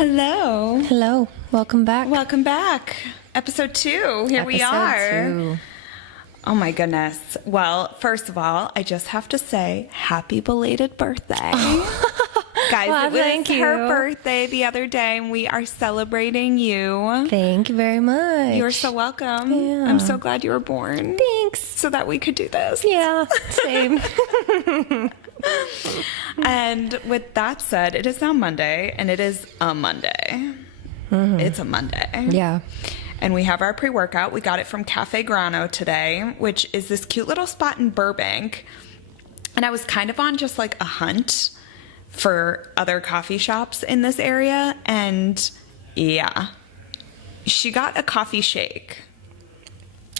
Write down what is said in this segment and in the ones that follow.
Hello. Hello. Welcome back. Welcome back. Episode 2. Here we are. 2. Oh my goodness. Well, first of all, I just have to say happy belated birthday. Guys, Well, it was thank her you. birthday the other day and we are celebrating you. Thank you very much. You're so welcome. Yeah. I'm so glad you were born. Thanks. So that we could do this. Yeah, same. And with that said, it is now Monday, and it is a Monday. It's a Monday. Yeah. And we have our pre-workout. We got it from Café Grano today, which is this cute little spot in Burbank. And I was kind of on just like a hunt for other coffee shops in this area. And yeah, she got a coffee shake.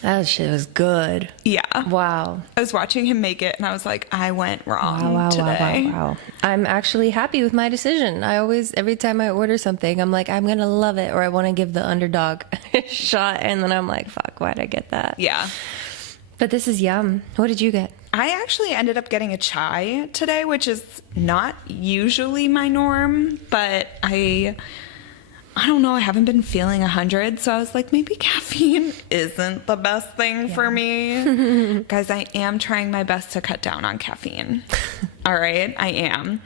That shit was good. Yeah. Wow. I was watching him make it and I was like, I went wrong today. Wow. I'm actually happy with my decision. Every time I order something, I'm like, I'm going to love it, or I want to give the underdog a shot. And then I'm like, fuck, why'd I get that? Yeah. But this is yum. What did you get? I actually ended up getting a chai today, which is not usually my norm, but I don't know, I haven't been feeling 100, so I was like, maybe caffeine isn't the best thing for me. Guys, I am trying my best to cut down on caffeine. All right, I am.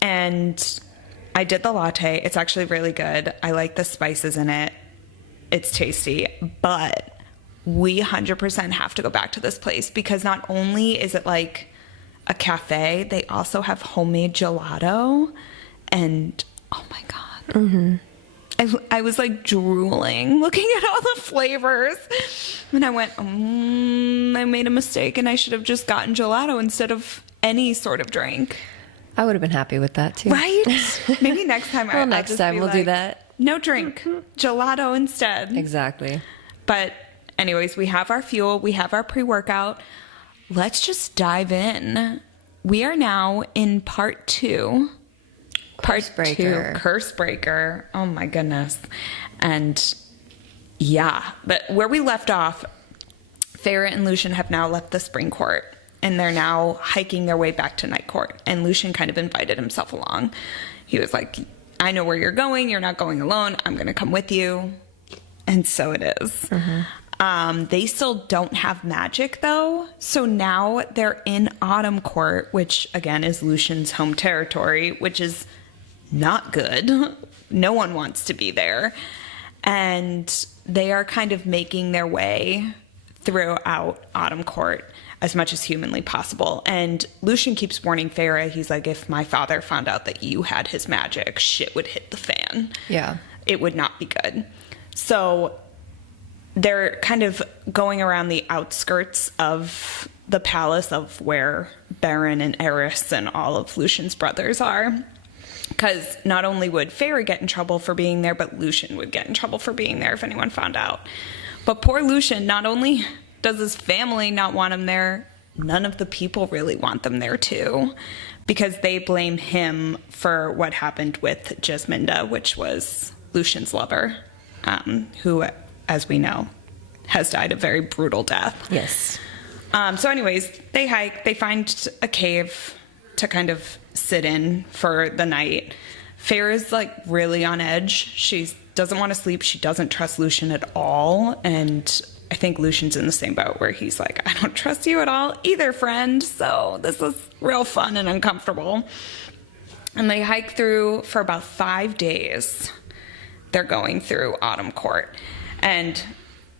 And I did the latte. It's actually really good. I like the spices in it. It's tasty, but we 100% have to go back to this place because not only is it like a cafe, they also have homemade gelato, and oh my God. Mm-hmm. I was like drooling looking at all the flavors. And I went, I made a mistake and I should have just gotten gelato instead of any sort of drink. I would have been happy with that too. Right? Maybe next time. Well, next time we'll do that. No drink. Gelato instead. Exactly. But anyways, we have our fuel. We have our pre-workout. Let's just dive in. We are now in part 2. Part 2, Curse Breaker. Oh my goodness. And yeah, but where we left off, Farrah and Lucian have now left the spring court and they're now hiking their way back to night court. And Lucian kind of invited himself along. He was like, I know where you're going. You're not going alone. I'm going to come with you. And so it is. Mm-hmm. They still don't have magic though. So now they're in Autumn Court, which again is Lucian's home territory, which is not good. No one wants to be there. And they are kind of making their way throughout Autumn Court as much as humanly possible. And Lucian keeps warning Farrah. He's like, if my father found out that you had his magic, shit would hit the fan. Yeah. It would not be good. So they're kind of going around the outskirts of the palace of where Baron and Eris and all of Lucian's brothers are. Because not only would Farrah get in trouble for being there, but Lucian would get in trouble for being there if anyone found out. But poor Lucian, not only does his family not want him there, none of the people really want them there too. Because they blame him for what happened with Jasminda, which was Lucian's lover, who, as we know, has died a very brutal death. Yes. So anyways, they hike, they find a cave to kind of sit in for the night. Farrah's like really on edge. She doesn't want to sleep. She doesn't trust Lucian at all. And I think Lucian's in the same boat where he's like, I don't trust you at all either, friend. So this is real fun and uncomfortable. And they hike through for about 5 days. They're going through Autumn Court. And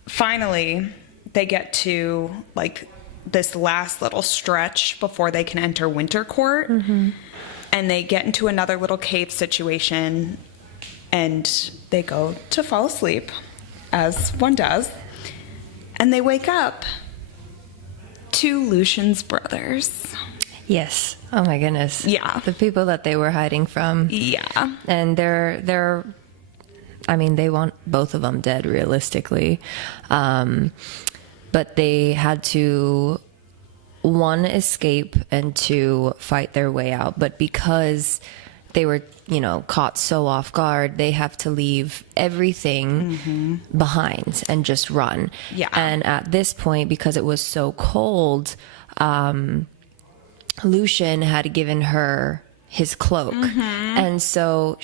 finally, they get to like this last little stretch before they can enter Winter Court. Mm-hmm. And they get into another little cave situation and they go to fall asleep, as one does. And they wake up to Lucian's brothers. Yes. Oh my goodness. Yeah. The people that they were hiding from. Yeah. And they want both of them dead realistically. But they had to, 1, escape and 2, fight their way out. But because they were, caught so off guard, they have to leave everything behind and just run. Yeah. And at this point, because it was so cold, Lucian had given her his cloak. And so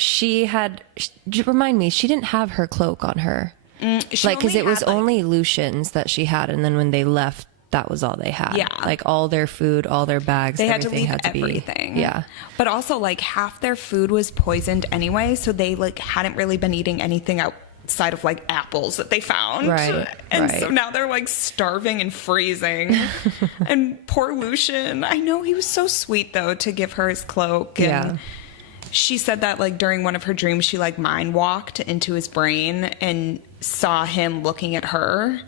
remind me, she didn't have her cloak on her. Because it was only Lucian's that she had. And then when they left, that was all they had. Yeah. Like all their food, all their bags, they had everything to leave everything. Yeah. But also like half their food was poisoned anyway. So they like hadn't really been eating anything outside of like apples that they found. Right. And so now they're like starving and freezing. And poor Lucian, I know he was so sweet though to give her his cloak. And she said that like during one of her dreams, she like mind walked into his brain and saw him looking at her.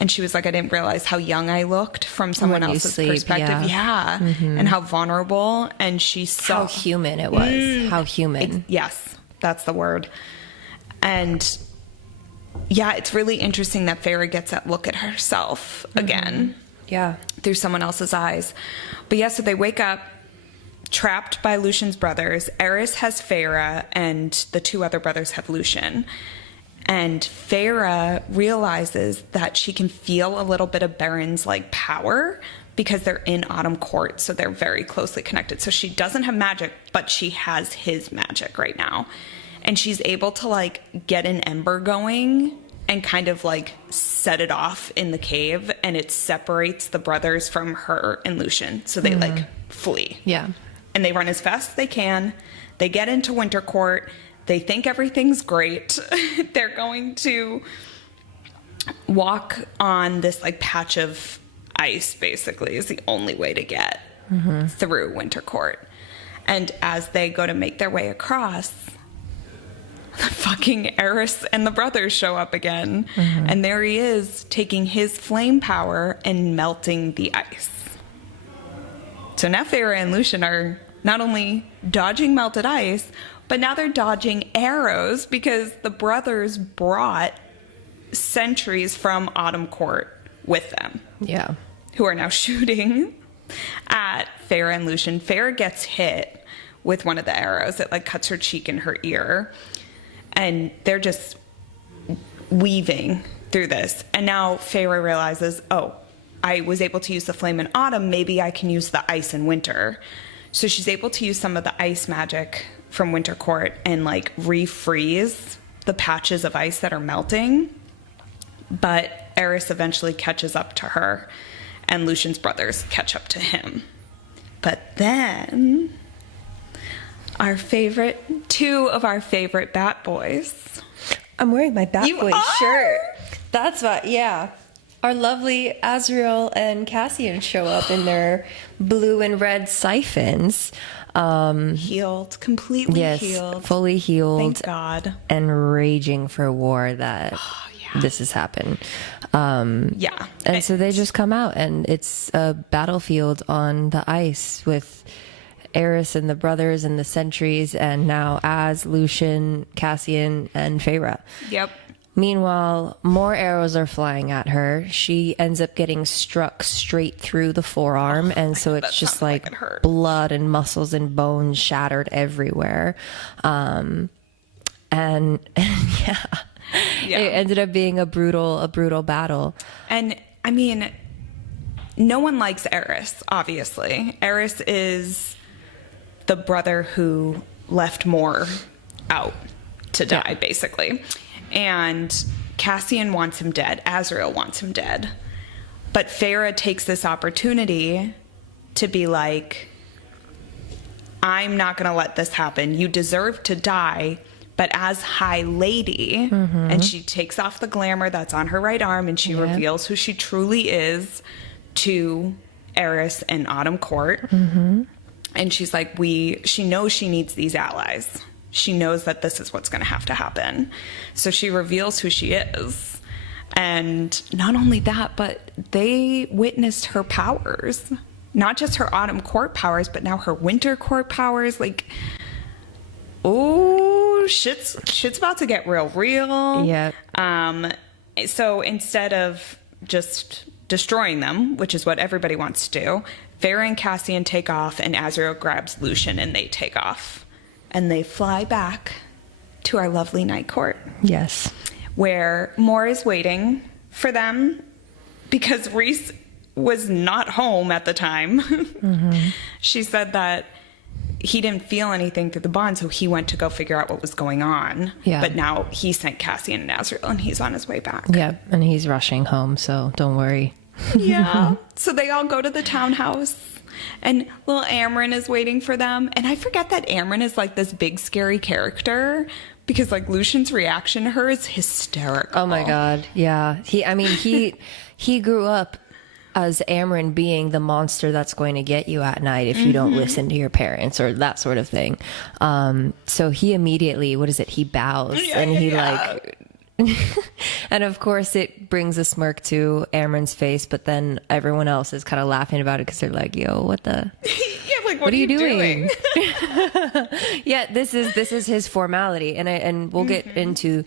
And she was like, I didn't realize how young I looked from someone else's perspective. Yeah. And how vulnerable. And she saw how human it was. How human. Yes, that's the word. And yeah, it's really interesting that Farrah gets that look at herself again. Yeah. Through someone else's eyes. But yeah, so they wake up trapped by Lucian's brothers. Eris has Farrah and the two other brothers have Lucian. And Farrah realizes that she can feel a little bit of Baron's like power because they're in Autumn Court, so they're very closely connected. So she doesn't have magic, but she has his magic right now. And she's able to like get an ember going and kind of like set it off in the cave, and it separates the brothers from her and Lucian. So they like flee. Yeah. And they run as fast as they can. They get into Winter Court. They think everything's great. They're going to walk on this like patch of ice, basically, is the only way to get through Winter Court. And as they go to make their way across, the fucking Eris and the brothers show up again. And there he is, taking his flame power and melting the ice. So now Farrah and Lucian are not only dodging melted ice, but now they're dodging arrows because the brothers brought sentries from Autumn Court with them. Yeah. Who are now shooting at Farrah and Lucian. Farrah gets hit with one of the arrows. It like cuts her cheek and her ear. And they're just weaving through this. And now Farrah realizes, oh, I was able to use the flame in autumn. Maybe I can use the ice in winter. So she's able to use some of the ice magic from Winter Court and like refreeze the patches of ice that are melting. But Eris eventually catches up to her and Lucian's brothers catch up to him. But then two of our favorite Bat Boys. I'm wearing my Bat Boy are? shirt. That's what, yeah. Our lovely Azriel and Cassian show up in their blue and red siphons. Healed, completely healed. Yes, fully healed. Thank God. And raging for war that this has happened. And so they just come out, and it's a battlefield on the ice with Eris and the brothers and the sentries, and now Az, Lucian, Cassian, and Farrah. Yep. Meanwhile, more arrows are flying at her. She ends up getting struck straight through the forearm, and so it's just like blood and muscles and bones shattered everywhere. And yeah, it ended up being a brutal battle. And I mean, no one likes Eris, obviously. Eris is the brother who left Moore out to die, basically. And Cassian wants him dead. Azriel wants him dead. But Farrah takes this opportunity to be like, I'm not going to let this happen. You deserve to die. But as High Lady, and she takes off the glamour that's on her right arm, and she reveals who she truly is to Eris and Autumn Court. And she's like, she knows she needs these allies. She knows that this is what's going to have to happen. So she reveals who she is. And not only that, but they witnessed her powers. Not just her Autumn Court powers, but now her Winter Court powers. Like, oh, shit's about to get real. Yeah. So instead of just destroying them, which is what everybody wants to do, Farrah and Cassian take off, and Azriel grabs Lucian, and they take off. And they fly back to our lovely Night Court. Yes. Where Moore is waiting for them because Rhys was not home at the time. She said that he didn't feel anything through the bond, so he went to go figure out what was going on. Yeah. But now he sent Cassian and Azrael, and he's on his way back. Yeah, and he's rushing home, so don't worry. Yeah. So they all go to the townhouse, and little Amryn is waiting for them. And I forget that Amryn is like this big scary character, because like Lucian's reaction to her is hysterical. Oh my God. Yeah. He grew up as Amryn being the monster that's going to get you at night if you don't listen to your parents or that sort of thing. So he immediately, he bows and he like, and of course it brings a smirk to Amryn's face, but then everyone else is kind of laughing about it because they're like, yo, what the... What are you doing? Yeah, this is his formality, and we'll get into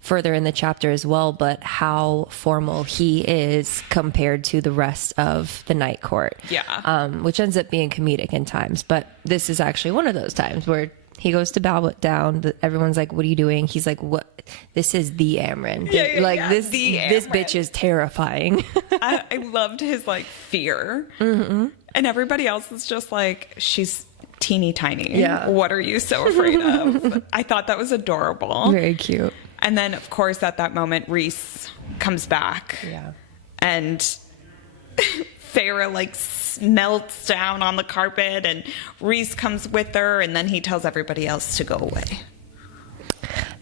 further in the chapter as well, but how formal he is compared to the rest of the night court. Yeah. Which ends up being comedic in times, but this is actually one of those times where he goes to bow it down. Everyone's like, what are you doing? He's like, what? This is the Amryn. This bitch is terrifying. I loved his like fear. Mm-hmm. And everybody else is just like, she's teeny tiny. Yeah. What are you so afraid of? I thought that was adorable. Very cute. And then, of course, at that moment, Rhys comes back. Yeah. And Feyre, like, melts down on the carpet, and Rhys comes with her, and then he tells everybody else to go away.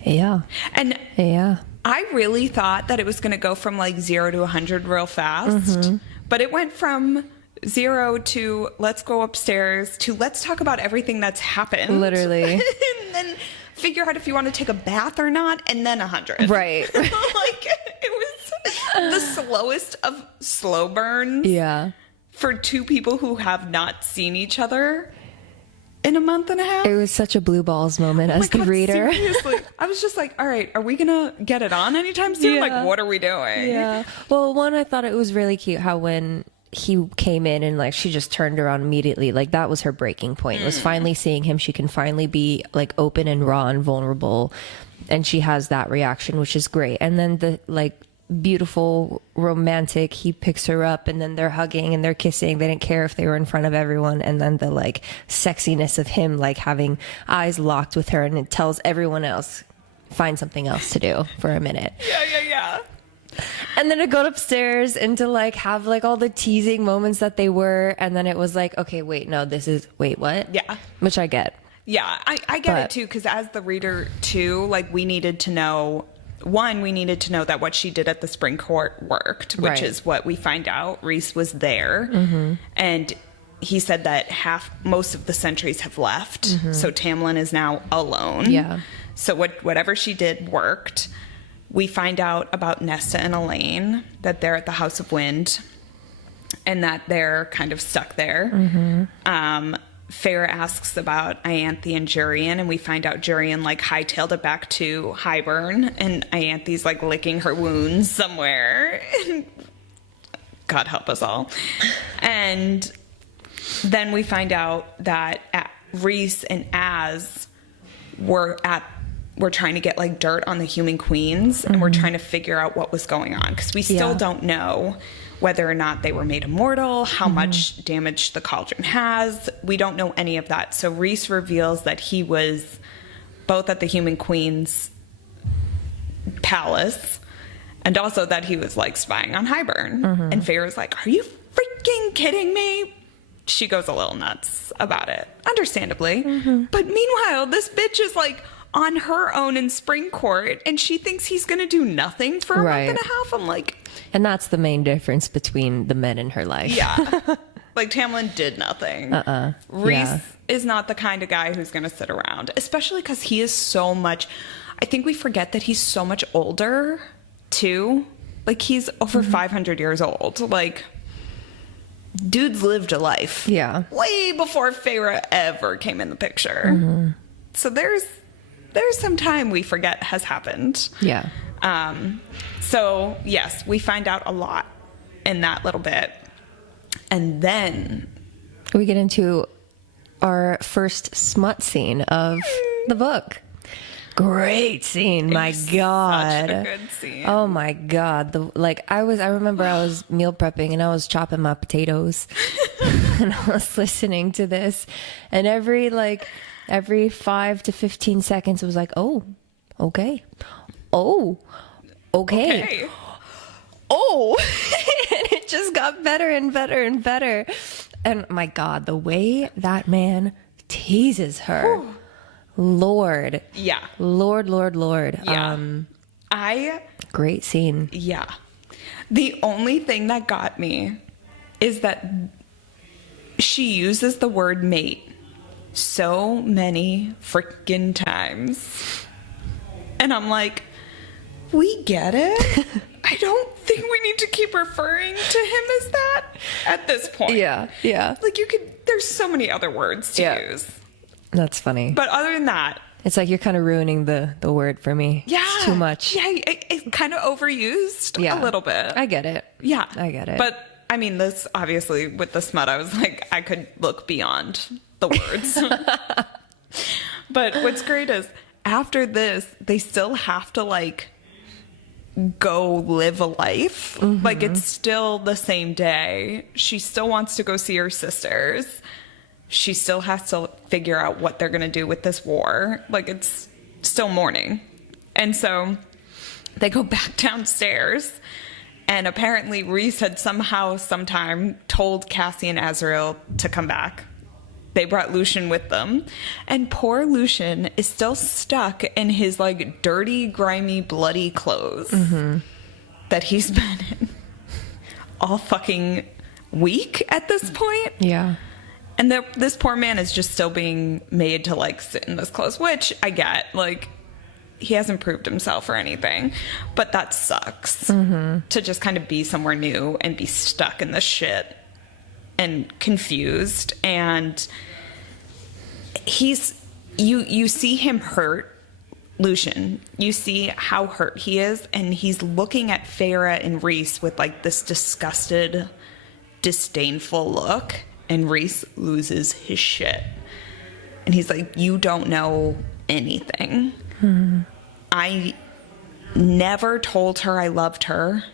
Yeah. And yeah, I really thought that it was going to go from, like, 0 to 100 real fast. But it went from 0 to let's go upstairs to let's talk about everything that's happened. Literally. And then figure out if you want to take a bath or not, and then 100. Right. Like, it was the slowest of slow burns. Yeah. For two people who have not seen each other in a month and a half. It was such a blue balls moment as the reader. Seriously. I was just like, all right, are we going to get it on anytime soon? Yeah. Like, what are we doing? Yeah. Well, one, I thought it was really cute how when he came in and like she just turned around immediately, like that was her breaking point. Was finally seeing him. She can finally be like open and raw and vulnerable, and she has that reaction, which is great. And then the like beautiful romantic, he picks her up and then they're hugging and they're kissing. They didn't care if they were in front of everyone. And then the like sexiness of him like having eyes locked with her, and it tells everyone else, find something else to do for a minute. Yeah. And then to go upstairs and to like have like all the teasing moments that they were, and then it was like, okay, wait, no, wait, what? Yeah. Which I get. Yeah, I get it too, because as the reader too, like we needed to know that what she did at the spring court worked, which is what we find out. Rhys was there, and he said that most of the sentries have left, so Tamlin is now alone. Yeah. So whatever she did worked. We find out about Nesta and Elaine, that they're at the House of Wind and that they're kind of stuck there. Feyre asks about Ianthe and Jurian, and we find out Jurian like hightailed it back to Hybern, and Ianthe's like licking her wounds somewhere. God help us all. And then we find out that Rhys and Az were trying to get like dirt on the human queens, and we're trying to figure out what was going on, because we still don't know whether or not they were made immortal, how much damage the cauldron has. We don't know any of that. So Rhys reveals that he was both at the human queen's palace and also that he was like spying on Hybern. And Feyre's like, are you freaking kidding me? She goes a little nuts about it, understandably. But meanwhile, this bitch is like on her own in spring court, and she thinks he's gonna do nothing for a month and a half. I'm like, and that's the main difference between the men in her life. Yeah. Like Tamlin did nothing. Rhys is not the kind of guy who's gonna sit around, especially because he is so much, I think we forget that he's so much older too. Like he's over 500 years old. Like dude's lived a life. Yeah. Way before Feyre ever came in the picture. So there's some time we forget has happened. Yeah. So yes, we find out a lot in that little bit. And then we get into our first smut scene of the book. Great scene. My God. Such a good scene. Oh my God. I remember I was meal prepping and I was chopping my potatoes and I was listening to this, and every 5 to 15 seconds it was like, oh, okay. Oh, okay. Oh, and it just got better and better and better. And my God, the way that man teases her. Whew. Lord. Yeah. Lord. Yeah. Great scene. Yeah. The only thing that got me is that she uses the word mate so many freaking times. And I'm like, we get it. I don't think we need to keep referring to him as that at this point. Yeah. Like there's so many other words to use. That's funny. But other than that, it's like you're kind of ruining the word for me. Yeah. It's too much. Yeah, it's kind of overused a little bit. I get it. Yeah. I get it. But, I mean, this, obviously, with the smut, I was like, I could look beyond the words. But what's great is, after this, they still have to, go live a life. Mm-hmm. Like, it's still the same day. She still wants to go see her sisters. She still has to figure out what they're going to do with this war. Like, it's still morning. And so they go back downstairs. And apparently Reese had sometime told Cassie and Azrael to come back. They brought Lucien with them. And poor Lucien is still stuck in his, dirty, grimy, bloody clothes that he's been in all fucking week at this point. Yeah. And this poor man is just still being made to, sit in this clothes, which I get. He hasn't proved himself or anything. But that sucks. To just kind of be somewhere new and be stuck in this shit and confused. And you see him hurt, Lucien. You see how hurt he is. And he's looking at Farah and Reese with, this disgusted, disdainful look. And Reese loses his shit. And he's like, you don't know anything. I never told her I loved her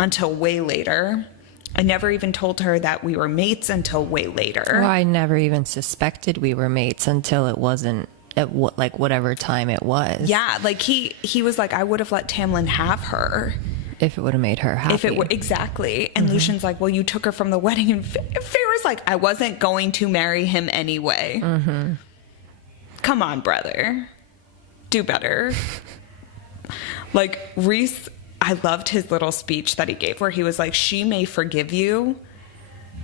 until way later. I never even told her that we were mates until way later. Well, I never even suspected we were mates until it wasn't at whatever time it was. Yeah, he was like, I would have let Tamlin have her. If it would have made her happy. Exactly. And Lucian's like, well, you took her from the wedding. And Farah's like, I wasn't going to marry him anyway. Come on, brother. Do better. Reese, I loved his little speech that he gave where he was like, she may forgive you,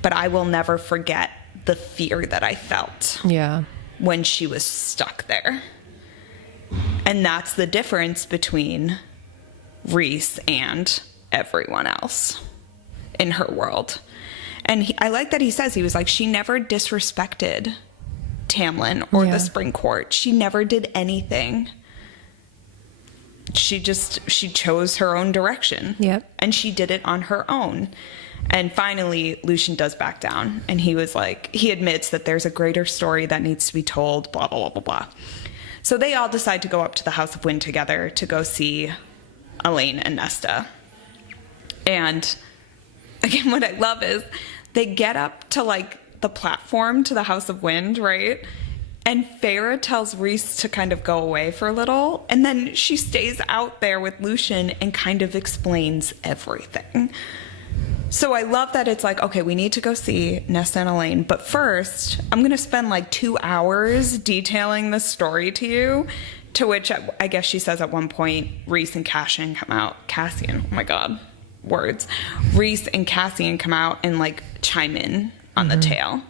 but I will never forget the fear that I felt. Yeah. When she was stuck there. And that's the difference between Reese and everyone else in her world. And I like that he says, he was like, she never disrespected Tamlin or the Spring Court. She never did anything. She chose her own direction. Yep. And she did it on her own. And finally, Lucien does back down. And he was like, he admits that there's a greater story that needs to be told, blah, blah, blah, blah, blah. So they all decide to go up to the House of Wind together to go see Elaine and Nesta. And again, what I love is they get up to the platform to the House of Wind, right? And Farah tells Reese to kind of go away for a little. And then she stays out there with Lucien and kind of explains everything. So I love that it's like, okay, we need to go see Nesta and Elaine. But first, I'm going to spend 2 hours detailing the story to you. To which I guess she says at one point, Reese and Cassian come out. Cassian, oh my God, words. Reese and Cassian come out and chime in on the tale.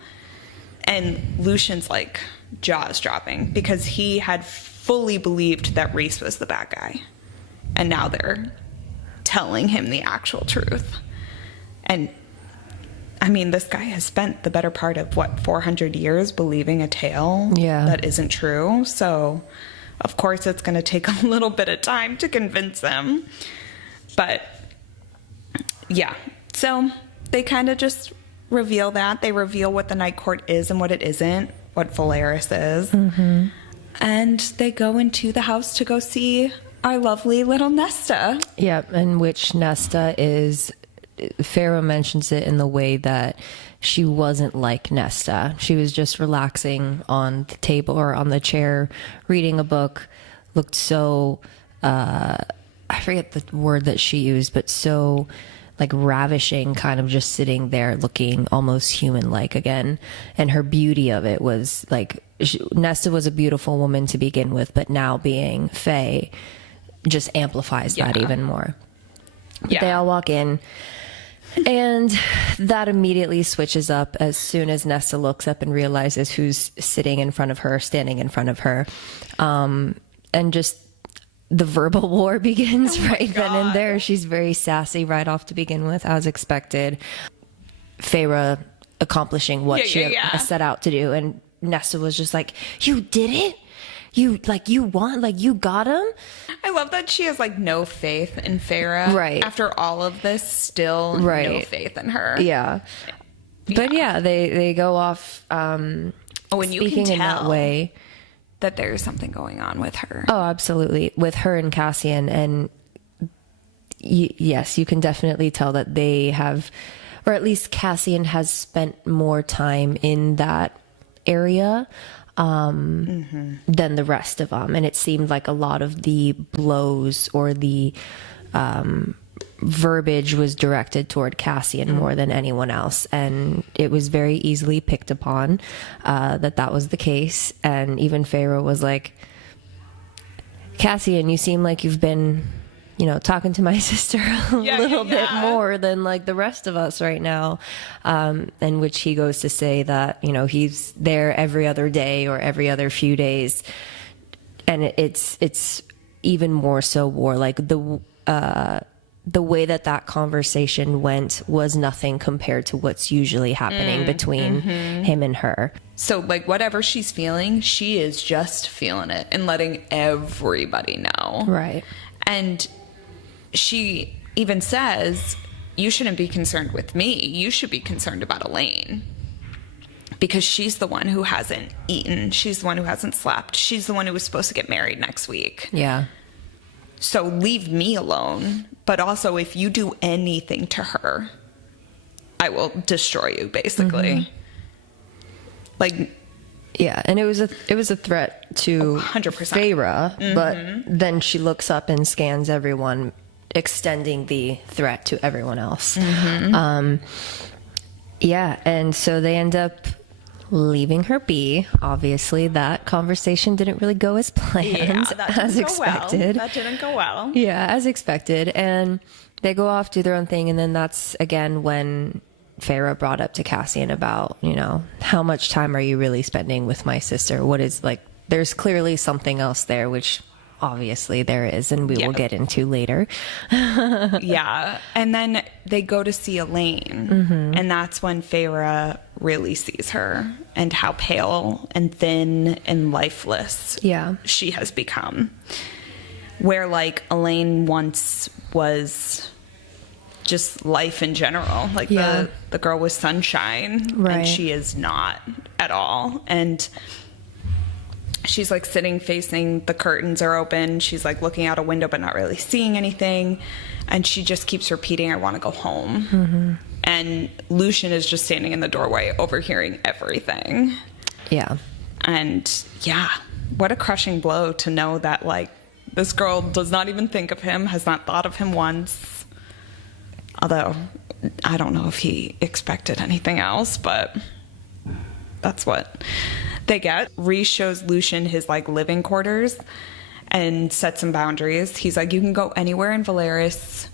And Lucian's jaws dropping because he had fully believed that Reese was the bad guy. And now they're telling him the actual truth. And I mean, this guy has spent the better part of 400 years believing a tale that isn't true. So of course it's going to take a little bit of time to convince him. But yeah, so they kind of just reveal that. They reveal what the Night Court is and what it isn't, what Valeris is. And they go into the house to go see our lovely little Nesta. Yep, and which Nesta is, Farrah mentions it in the way that she wasn't like Nesta. She was just relaxing on the table or on the chair, reading a book, looked so, I forget the word that she used, but so like ravishing, kind of just sitting there looking almost human-like again. And her beauty of it was like, Nesta was a beautiful woman to begin with, but now being Faye just amplifies that even more. But they all walk in, and that immediately switches up as soon as Nesta looks up and realizes who's sitting in front of her, standing in front of her. And just the verbal war begins then and there. She's very sassy right off to begin with, as expected. Farrah accomplishing what she set out to do, and Nesta was just like, "You did it? You won? Like, you got him?" I love that she has like no faith in Farrah. Right. After all of this, still no faith in her. Yeah. But they go off and you speaking can tell in that way that there's something going on with her. Oh, absolutely. With her and Cassian. And yes, you can definitely tell that they have, or at least Cassian has spent more time in that area than the rest of them. And it seemed like a lot of the blows or the verbiage was directed toward Cassian more than anyone else, and it was very easily picked upon that was the case. And even Farrah was like, "Cassian, you seem like you've been, talking to my sister a little bit more than like the rest of us right now," and which he goes to say that he's there every other day or every other few days, and it's even more so war. Like the way that conversation went was nothing compared to what's usually happening between him and her. So, like, whatever she's feeling, she is just feeling it and letting everybody know. Right. And she even says, "You shouldn't be concerned with me. You should be concerned about Elaine. Because she's the one who hasn't eaten. She's the one who hasn't slept. She's the one who was supposed to get married next week. Yeah. So leave me alone. But also, if you do anything to her, I will destroy you," basically. Like, yeah, and it was a threat to 100%. Farrah, but then she looks up and scans everyone, extending the threat to everyone else. And so they end up leaving her be. Obviously, that conversation didn't really go as planned, as expected. That didn't go well. Yeah, as expected. And they go off, do their own thing, and then that's, again, when Farrah brought up to Cassian about, how much time are you really spending with my sister? What is, like, there's clearly something else there, which obviously there is, and we will get into later. And then they go to see Elaine, and that's when Farrah really sees her and how pale and thin and lifeless she has become. Where, like, Elaine once was just life in general. Like, the girl was sunshine, and she is not at all. And she's like sitting facing, the curtains are open. She's like looking out a window but not really seeing anything. And she just keeps repeating, "I want to go home." And Lucien is just standing in the doorway overhearing everything. Yeah. And what a crushing blow to know that, like, this girl does not even think of him, has not thought of him once. Although, I don't know if he expected anything else, but that's what they get. Reese shows Lucien his, like, living quarters and sets some boundaries. He's like, "You can go anywhere in Valeris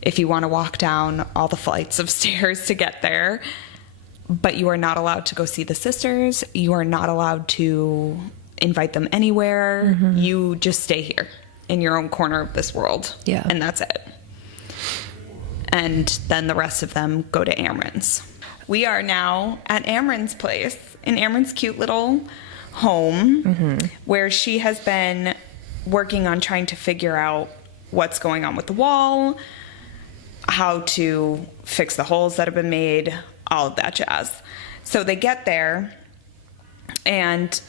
if you want to walk down all the flights of stairs to get there, but you are not allowed to go see the sisters. You are not allowed to invite them anywhere. You just stay here in your own corner of this world." And that's it. And then the rest of them go to Amren's. We are now at Amren's place, in Amren's cute little home, where she has been working on trying to figure out what's going on with the wall, how to fix the holes that have been made, all of that jazz. So they get there, and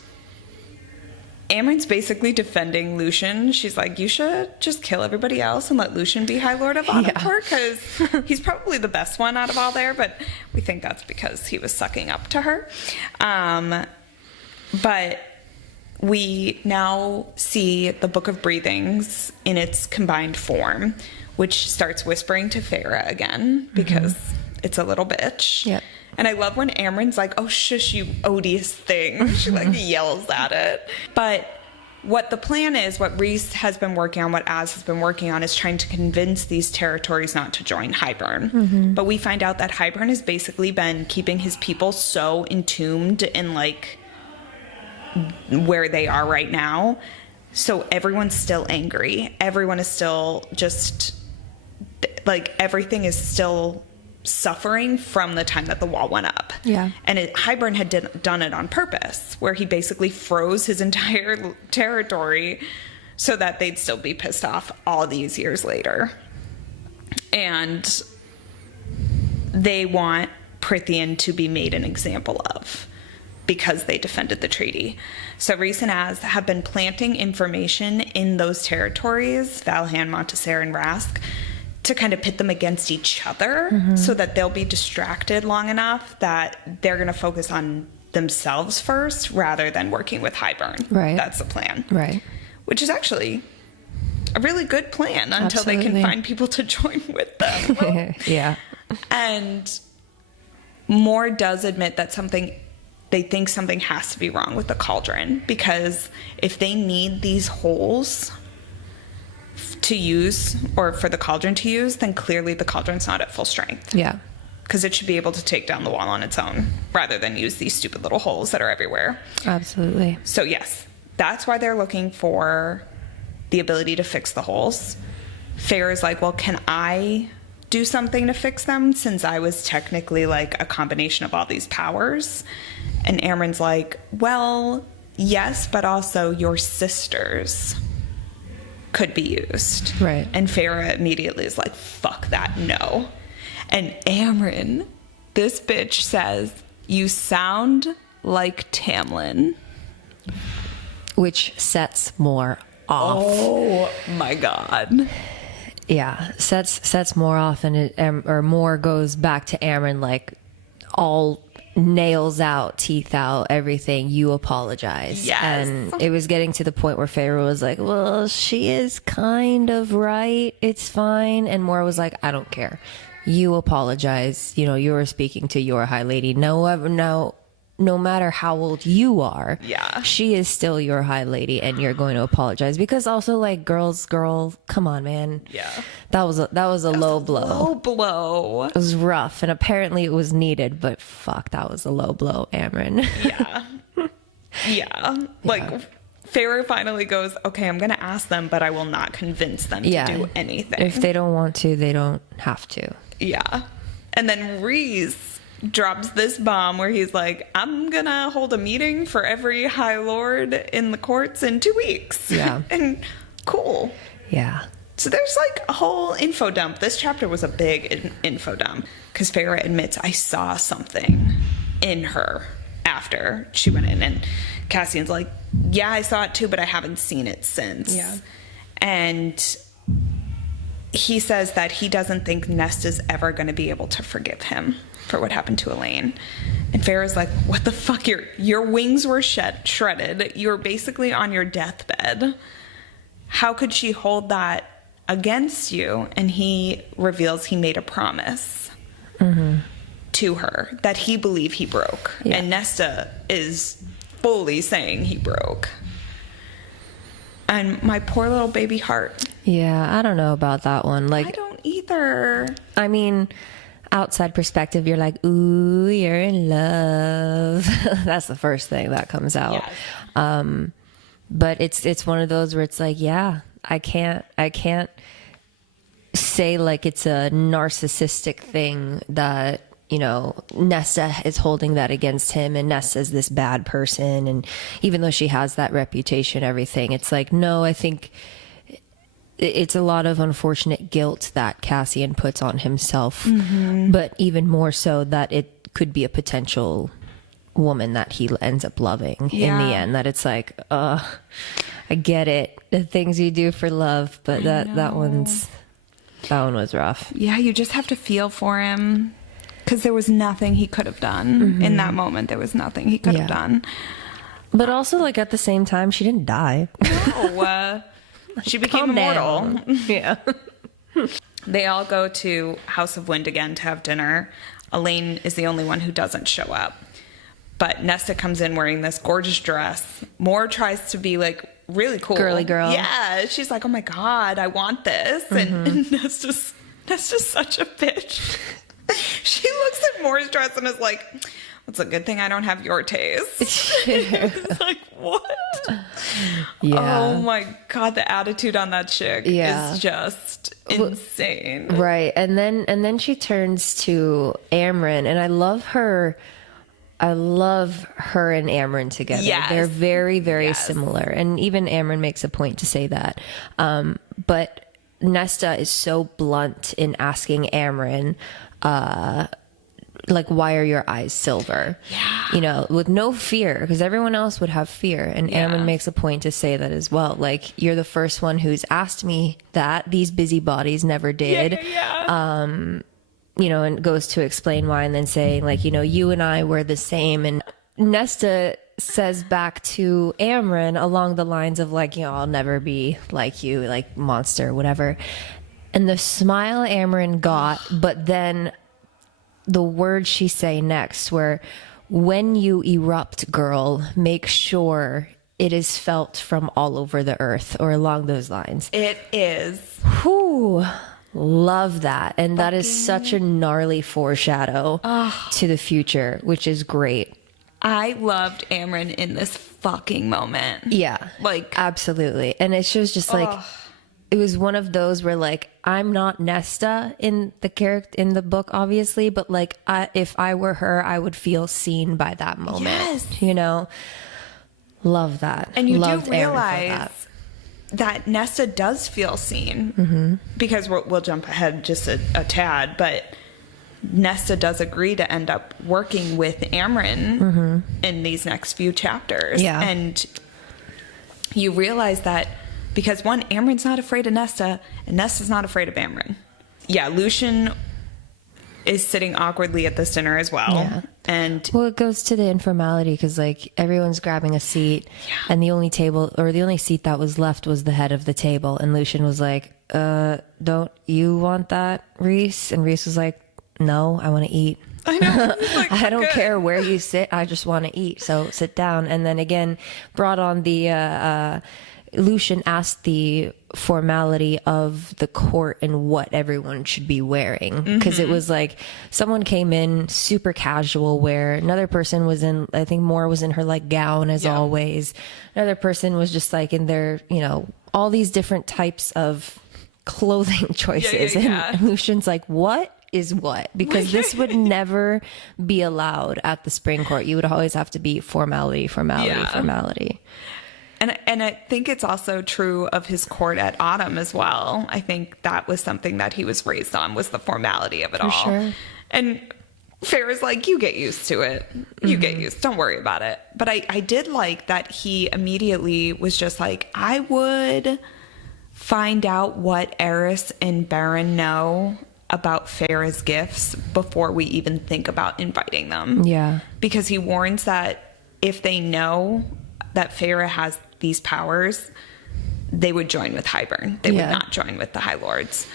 Amren's basically defending Lucian. She's like, you should just kill everybody else and let Lucian be High Lord of Audiport, because he's probably the best one out of all there, but we think that's because he was sucking up to her. But we now see the Book of Breathings in its combined form, which starts whispering to Farah again, because it's a little bitch. Yep. And I love when Amren's like, oh, shush, you odious thing. She like yells at it. But what the plan is, what Rhys has been working on, what Az has been working on, is trying to convince these territories not to join Highburn. But we find out that Highburn has basically been keeping his people so entombed in like where they are right now. So everyone's still angry. Everyone is still just like, everything is still suffering from the time that the wall went up. Yeah. And Highburn had done it on purpose, where he basically froze his entire territory so that they'd still be pissed off all these years later. And they want Prithian to be made an example of, because they defended the treaty. So Rhys and Az have been planting information in those territories, Valhan, Montessor, and Rask, to kind of pit them against each other, so that they'll be distracted long enough that they're going to focus on themselves first rather than working with Highburn. Right. That's the plan. Right. Which is actually a really good plan until they can find people to join with them. Yeah. And Moore does admit that they think something has to be wrong with the cauldron, because if they need these holes to use, or for the cauldron to use, then clearly the cauldron's not at full strength. Yeah. Because it should be able to take down the wall on its own rather than use these stupid little holes that are everywhere. Absolutely. So yes, that's why they're looking for the ability to fix the holes. Fair is like, well, can I do something to fix them, since I was technically like a combination of all these powers? And Amren's like, well, yes, but also your sisters could be used. Right. And Farah immediately is like, fuck that, no. And Amren, this bitch, says, you sound like Tamlin. Which sets Moore off. Oh my God. Yeah, sets Moore off, and or Moore goes back to Amren like all nails out, teeth out, everything. You apologize. Yes. And it was getting to the point where Feyre was like, well, she is kind of right. It's fine. And Moore was like, I don't care. You apologize. You know, you were speaking to your high lady. No matter how old you are, yeah, she is still your high lady, and you're going to apologize. Because also, like, girl, come on, man. Yeah. That was a low blow. Low blow. It was rough, and apparently it was needed, but fuck, that was a low blow, Amren. Yeah. Yeah. Like, Farah finally goes, okay, I'm going to ask them, but I will not convince them to do anything. If they don't want to, they don't have to. Yeah. And then Rhys drops this bomb where he's like, I'm gonna hold a meeting for every High Lord in the courts in 2 weeks. Yeah. And cool. Yeah. So there's like a whole info dump. This chapter was a big info dump, because Farah admits, I saw something in her after she went in, and Cassian's like, yeah, I saw it too, but I haven't seen it since. Yeah. And he says that he doesn't think Nesta's ever going to be able to forgive him for what happened to Elaine. And Farah's like, what the fuck? Your wings were shredded. You were basically on your deathbed. How could she hold that against you? And he reveals he made a promise to her that he believed he broke. Yeah. And Nesta is fully saying he broke. And my poor little baby heart. Yeah, I don't know about that one. Like, I don't either. I mean, outside perspective, you're like, ooh, you're in love. That's the first thing that comes out. Yes. But it's one of those where it's like, yeah, I can't say like it's a narcissistic thing that, you know, Nesta is holding that against him, and Nesta's this bad person, and even though she has that reputation, everything, it's like, no, I think it's a lot of unfortunate guilt that Cassian puts on himself, but even more so that it could be a potential woman that he ends up loving in the end. That it's like, I get it, the things you do for love, but that one was rough. Yeah, you just have to feel for him, because there was nothing he could have done in that moment. There was nothing he could have done. But also, like, at the same time, she didn't die. No, she became immortal. Yeah. They all go to House of Wind again to have dinner. Elaine is the only one who doesn't show up. But Nesta comes in wearing this gorgeous dress. Moore tries to be, like, really cool. Girly girl. Yeah. She's like, oh, my God, I want this. And Nesta's such a bitch. She looks at Moore's dress and is like, it's a good thing I don't have your taste. It's like, what? Yeah. Oh, my God. The attitude on that chick is just insane. Right. And then she turns to Amryn, and I love her and Amryn together. Yes. They're very, very similar. And even Amryn makes a point to say that. But Nesta is so blunt in asking Amryn, like, why are your eyes silver? Yeah. You know, with no fear, because everyone else would have fear. And Amryn makes a point to say that as well. Like, you're the first one who's asked me that. These busybodies never did. Yeah. You know, and goes to explain why, and then saying, like, you know, you and I were the same. And Nesta says back to Amryn along the lines of, like, you know, I'll never be like you, like, monster, whatever. And the smile Amryn got, but then the words she say next were, when you erupt, girl, make sure it is felt from all over the earth, or along those lines. It is. Whew. Love that. And that is such a gnarly foreshadow to the future, which is great. I loved Amryn in this fucking moment. Yeah. Like, absolutely. And it's just like, it was one of those where, like, I'm not Nesta in the book, obviously, but, like, if I were her, I would feel seen by that moment. Yes. You know? Love that. And you Loved do Amryn for realize that Nesta does feel seen, because we'll jump ahead just a tad, but Nesta does agree to end up working with Amryn in these next few chapters. Yeah. And you realize that because, one, Amryn's not afraid of Nesta, and Nesta's not afraid of Amryn. Yeah, Lucien is sitting awkwardly at this dinner as well. Yeah. And well, it goes to the informality, because, like, everyone's grabbing a seat, and the only seat that was left was the head of the table. And Lucien was like, don't you want that, Rhys? And Rhys was like, no, I want to eat. I know. Like, I don't care where you sit. I just want to eat. So sit down. And then again, brought on the, Lucien asked the formality of the court and what everyone should be wearing, because it was like someone came in super casual wear, another person was in, I think Moore was in her, like, gown as always, another person was just, like, in their, you know, all these different types of clothing choices. And Lucien's like, what is what? Because this would never be allowed at the spring court. You would always have to be formality. And I think it's also true of his court at Autumn as well. I think that was something that he was raised on, was the formality of it all. Sure. And Farrah's like, you get used to it. You get used. Don't worry about it. But I did like that he immediately was just like, I would find out what Eris and Baron know about Farrah's gifts before we even think about inviting them. Yeah. Because he warns that if they know that Farrah has these powers, they would join with Hybern. They would not join with the High Lords.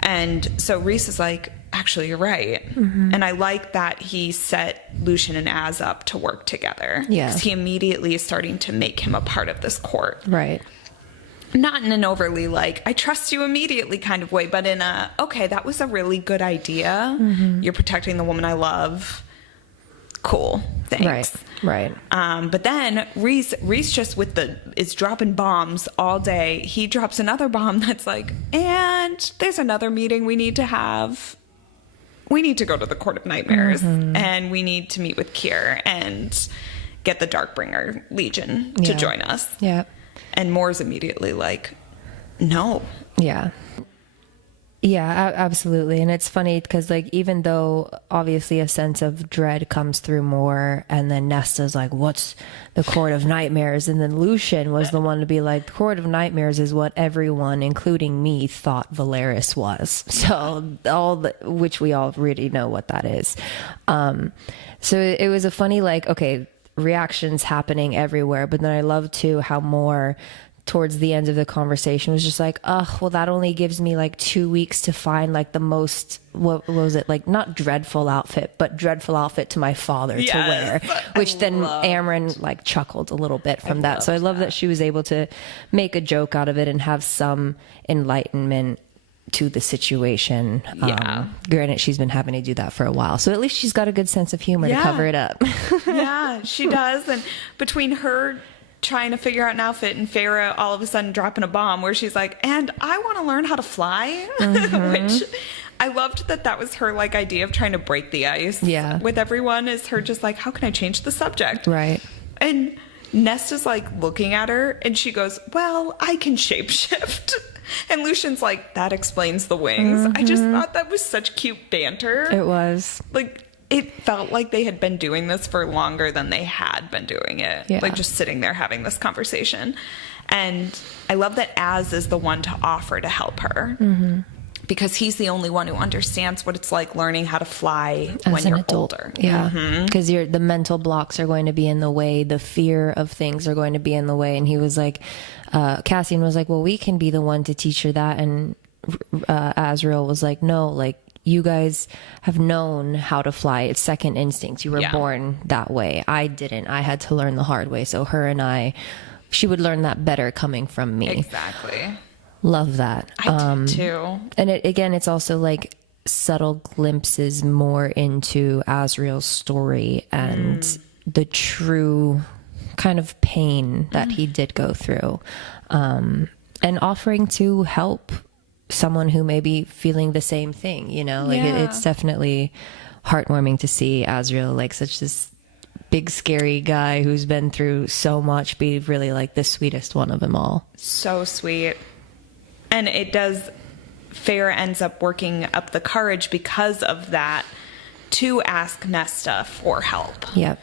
And so Rhys is like, actually, you're right. And I like that he set Lucien and Az up to work together. Yeah. Because he immediately is starting to make him a part of this court. Right. Not in an overly, like, I trust you immediately kind of way, but in a, okay, that was a really good idea. You're protecting the woman I love. Cool. Thanks. Right. But then Rhys just is dropping bombs all day. He drops another bomb that's like, and there's another meeting we need to have. We need to go to the Court of Nightmares, and we need to meet with Kier and get the Darkbringer Legion to join us. Yeah. And Moore's immediately like, no. Yeah. Yeah, absolutely. And it's funny because, like, even though obviously a sense of dread comes through more, and then Nesta's like, what's the Court of Nightmares? And then Lucian was the one to be like, the Court of Nightmares is what everyone, including me, thought Valeris was. So, which we all really know what that is. So it was a funny, like, okay, reactions happening everywhere. But then I love, too, how more towards the end of the conversation was just like, oh, well, that only gives me like 2 weeks to find like the most, what was it, like, not dreadful outfit, but dreadful outfit to my father to wear, which then Amren like chuckled a little bit from that. So I love that she was able to make a joke out of it and have some enlightenment to the situation. Granted, she's been having to do that for a while, so at least she's got a good sense of humor to cover it up. Yeah, she does. And between her trying to figure out an outfit and Farah all of a sudden dropping a bomb where she's like, and I want to learn how to fly, which I loved that was her like idea of trying to break the ice with everyone, is her just like, how can I change the subject? Right. And Nesta's like looking at her and she goes, well, I can shapeshift. And Lucian's like, that explains the wings. I just thought that was such cute banter. It was. Like, it felt like they had been doing this for longer than they had been doing it. Yeah. Like, just sitting there having this conversation. And I love that Az is the one to offer to help her. Because he's the only one who understands what it's like learning how to fly when you're older. Yeah. Because the mental blocks are going to be in the way. The fear of things are going to be in the way. And he was like, Cassian was like, well, we can be the one to teach her that. And Azrael was like, no, like, you guys have known how to fly. It's second instinct. You were born that way. I didn't. I had to learn the hard way. So she would learn that better coming from me. Exactly. Love that. I did too. And it's also like subtle glimpses more into Azrael's story and the true kind of pain that he did go through. And offering to help someone who may be feeling the same thing, you know, like it's definitely heartwarming to see Azrael, like such this big scary guy who's been through so much, be really like the sweetest one of them all. So sweet. And Farah ends up working up the courage because of that to ask Nesta for help. Yep.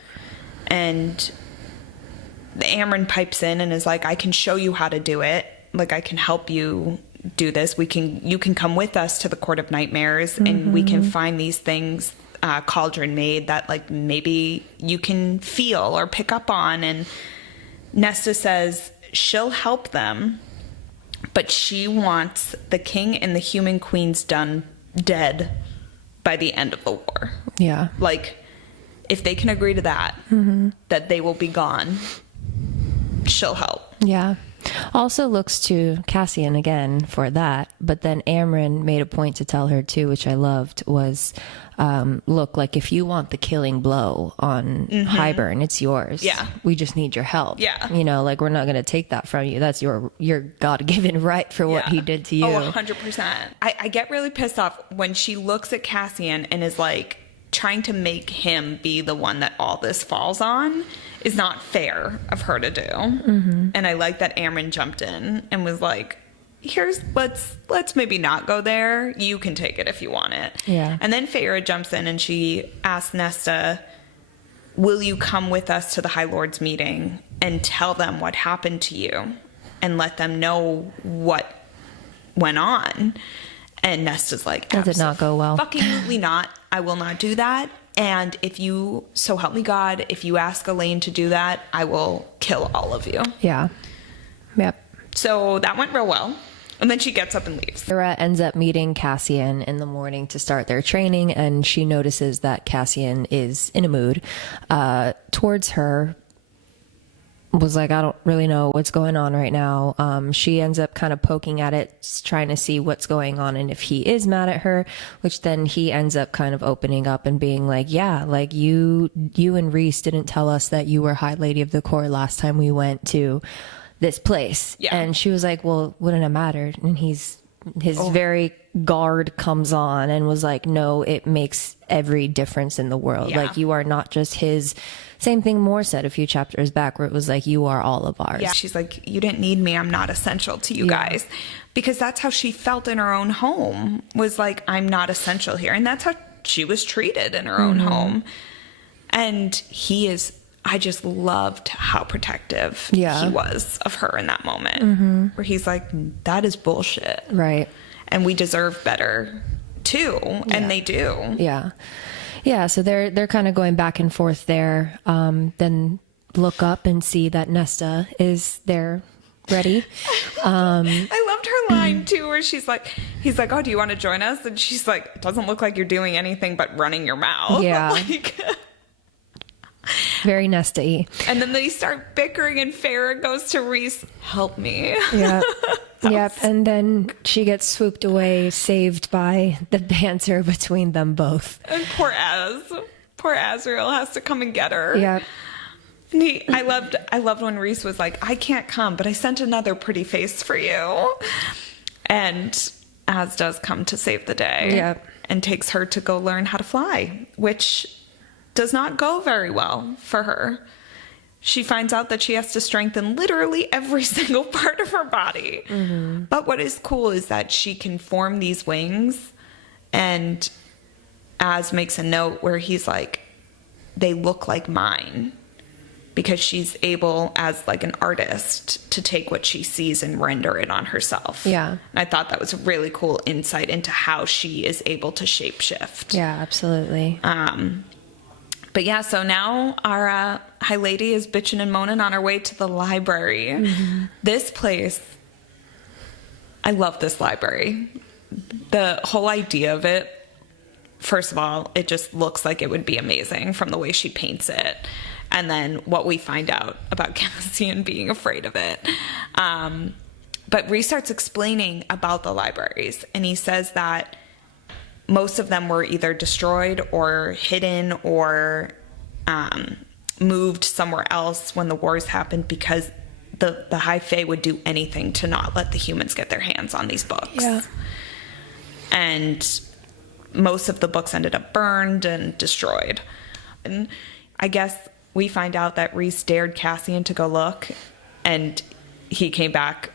And Amren pipes in and is like, I can show you how to do it. Like, I can help you do this. You can come with us to the Court of Nightmares and we can find these things Cauldron made that like maybe you can feel or pick up on. And Nesta says she'll help them, but she wants the king and the human queens dead by the end of the war. Yeah. Like, if they can agree to that, that they will be gone, she'll help. Yeah. Also looks to Cassian again for that, but then Amren made a point to tell her too, which I loved, was look, like, if you want the killing blow on Highburn, it's yours. Yeah. We just need your help. Yeah. You know, like, we're not going to take that from you. That's your God-given right for what he did to you. Oh, 100%. I get really pissed off when she looks at Cassian and is like trying to make him be the one that all this falls on is not fair of her to do. And I like that Amren jumped in and was like, let's maybe not go there. You can take it if you want it. Yeah. And then Farah jumps in and she asks Nesta, will you come with us to the High Lord's meeting and tell them what happened to you and let them know what went on? And Nesta's like, that did not go well. Fucking not. I will not do that. And if you, so help me God, if you ask Elaine to do that, I will kill all of you. Yeah. Yep. So that went real well. And then she gets up and leaves. Farah ends up meeting Cassian in the morning to start their training, and she notices that Cassian is in a mood towards her. Was like, I don't really know what's going on right now. She ends up kind of poking at it, trying to see what's going on and if he is mad at her, which then he ends up kind of opening up and being like, yeah, like you and Reese didn't tell us that you were High Lady of the Court last time we went to this place. Yeah. And she was like, well, wouldn't have mattered. And he's very guard comes on and was like, no, it makes every difference in the world. Yeah. Like, you are not just his. Same thing Moore said a few chapters back, where it was like, you are all of ours. Yeah, she's like, you didn't need me. I'm not essential to you guys. Because that's how she felt in her own home, was like, I'm not essential here. And that's how she was treated in her own home. And I just loved how protective he was of her in that moment, where he's like, that is bullshit. Right. And we deserve better too. And they do. Yeah. Yeah. So they're kind of going back and forth there. Then look up and see that Nesta is there ready. I loved her line too, where he's like, oh, do you want to join us? And she's like, it doesn't look like you're doing anything but running your mouth. Yeah. Like, very Nesta-y. and then they start bickering and Farrah goes to Reese, help me. Yeah. Yep. And then she gets swooped away, saved by the banter between them both. And poor Azrael has to come and get her. Yeah. And I loved when Reese was like, I can't come, but I sent another pretty face for you. And Az does come to save the day. Yeah. And takes her to go learn how to fly, which does not go very well for her. She finds out that she has to strengthen literally every single part of her body. But what is cool is that she can form these wings, and Az makes a note where he's like, they look like mine, because she's able, as like an artist, to take what she sees and render it on herself. Yeah. And I thought that was a really cool insight into how she is able to shapeshift. Yeah, absolutely. But yeah, so now our High Lady is bitching and moaning on her way to the library. This place, I love this library. The whole idea of it, first of all, it just looks like it would be amazing from the way she paints it. And then what we find out about Cassian being afraid of it. But Reese starts explaining about the libraries, and he says that most of them were either destroyed or hidden or moved somewhere else when the wars happened, because the High Fae would do anything to not let the humans get their hands on these books. Yeah. And most of the books ended up burned and destroyed. And I guess we find out that Reese dared Cassian to go look, and he came back.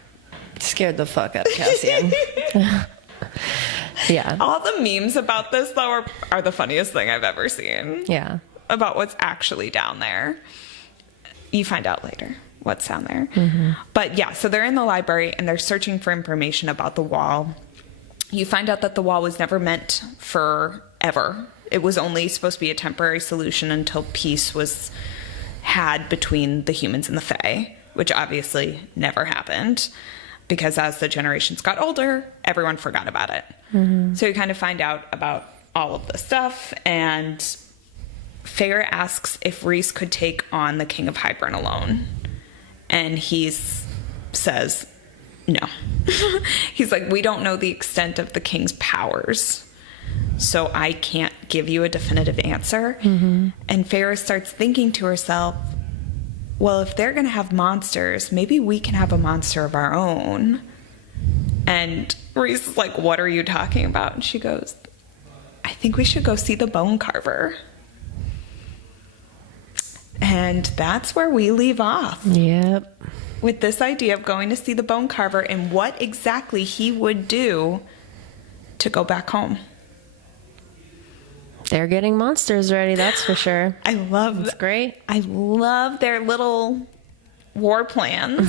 Scared the fuck out of Cassian. Yeah. All the memes about this, though, are the funniest thing I've ever seen. Yeah. About what's actually down there. You find out later what's down there. But yeah, so they're in the library and they're searching for information about the wall. You find out that the wall was never meant for ever. It was only supposed to be a temporary solution until peace was had between the humans and the Fae, which obviously never happened, because as the generations got older, everyone forgot about it. So you kind of find out about all of this stuff, and Farrah asks if Reese could take on the King of Hybern alone. And he says no. He's like, we don't know the extent of the king's powers, so I can't give you a definitive answer. And Farrah starts thinking to herself, well, if they're going to have monsters, maybe we can have a monster of our own. And Reese is like, what are you talking about? And she goes, I think we should go see the bone carver. And that's where we leave off. Yep. With this idea of going to see the bone carver and what exactly he would do to go back home. They're getting monsters ready, that's for sure. I love It's great. I love their little war plans.